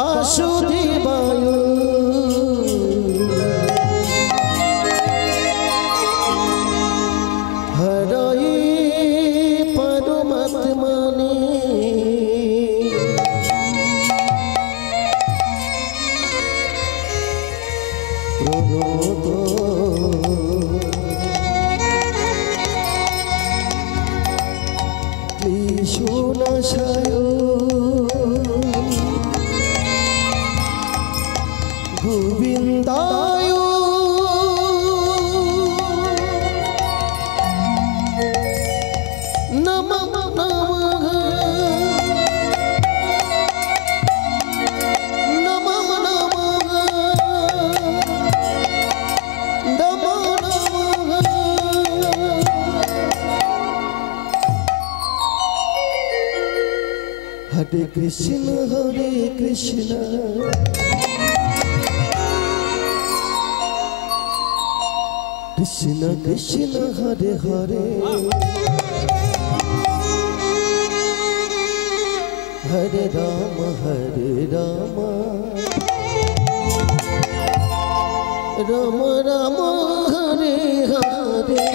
वासुदेवाय हरये परमात्मने क्लेशनाशाय गोविंदाय नमः नमः नमः नमः हरे कृष्ण कृष्ण कृष्ण हरे हरे हरे राम राम राम हरे हरे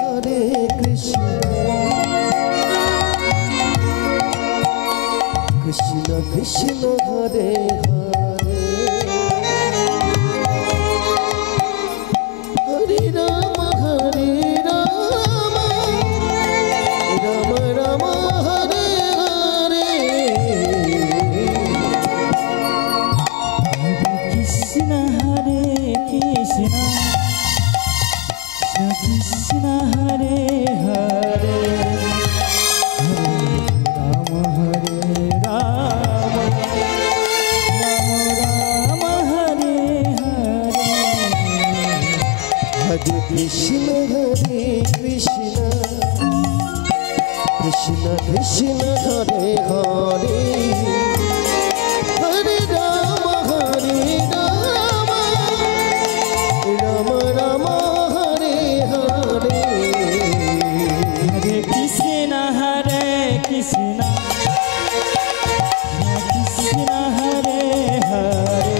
हरे कृष्ण कृष्ण कृष्ण हरे हरे हरे राम राम राम हरे हरे हरे कृष्ण कृष्ण हरे हरे हरे कृष्ण कृष्ण कृष्ण हरे हरे हरे राम राम राम हरे हरे हरे कृष्ण कृष्ण कृष्ण हरे हरे हरे राम राम राम हरे हरे हरे कृष्ण कृष्ण कृष्ण हरे हरे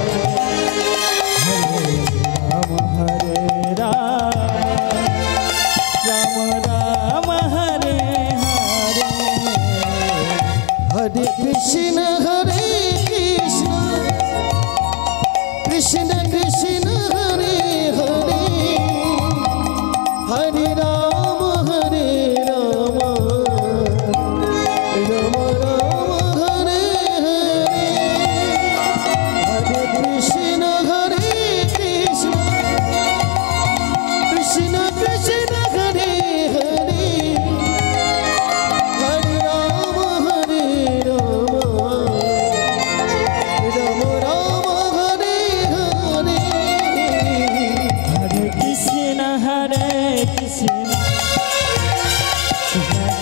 हरे राम राम राम हरे हरे हरे कृष्ण कृष्ण कृष्ण कृष्ण हरे हरे हरे राम राम राम हरे हरे हरे कृष्ण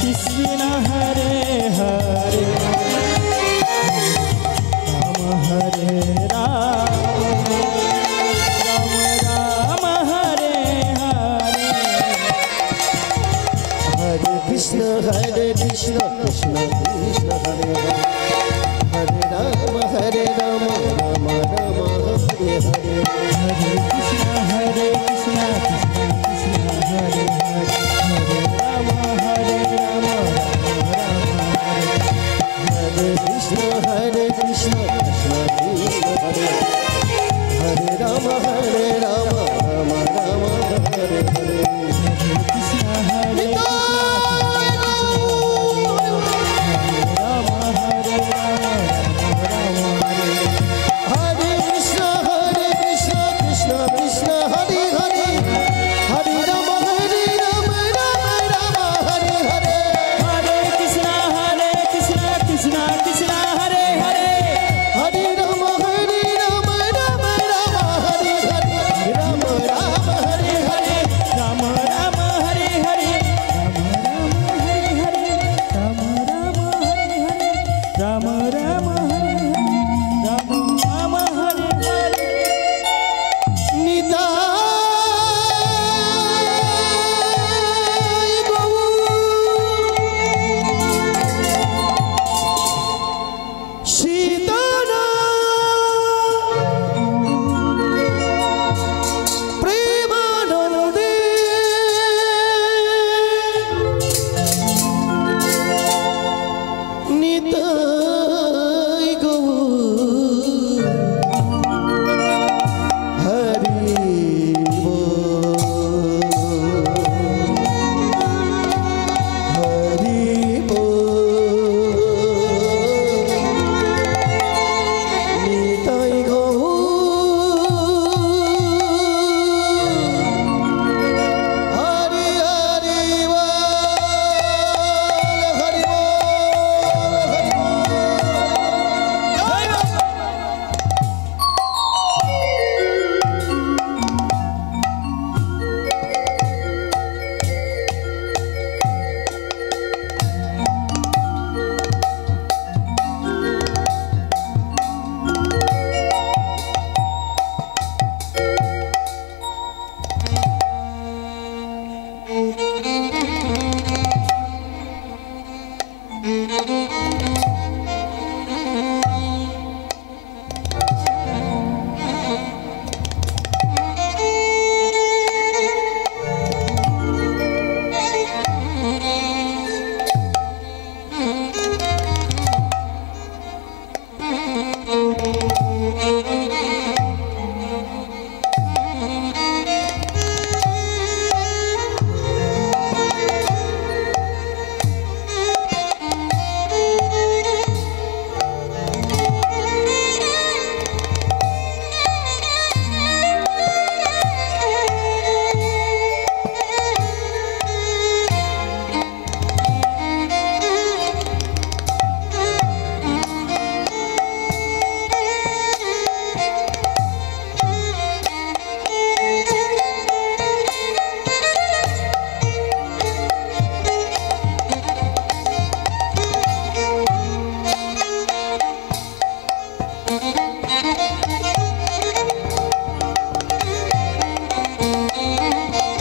कृष्ण हरे हरे राम हरे राम राम हरे हरे हरे कृष्ण कृष्ण कृष्ण हरे हरे राम राम राम हरे हरे हरे कृष्ण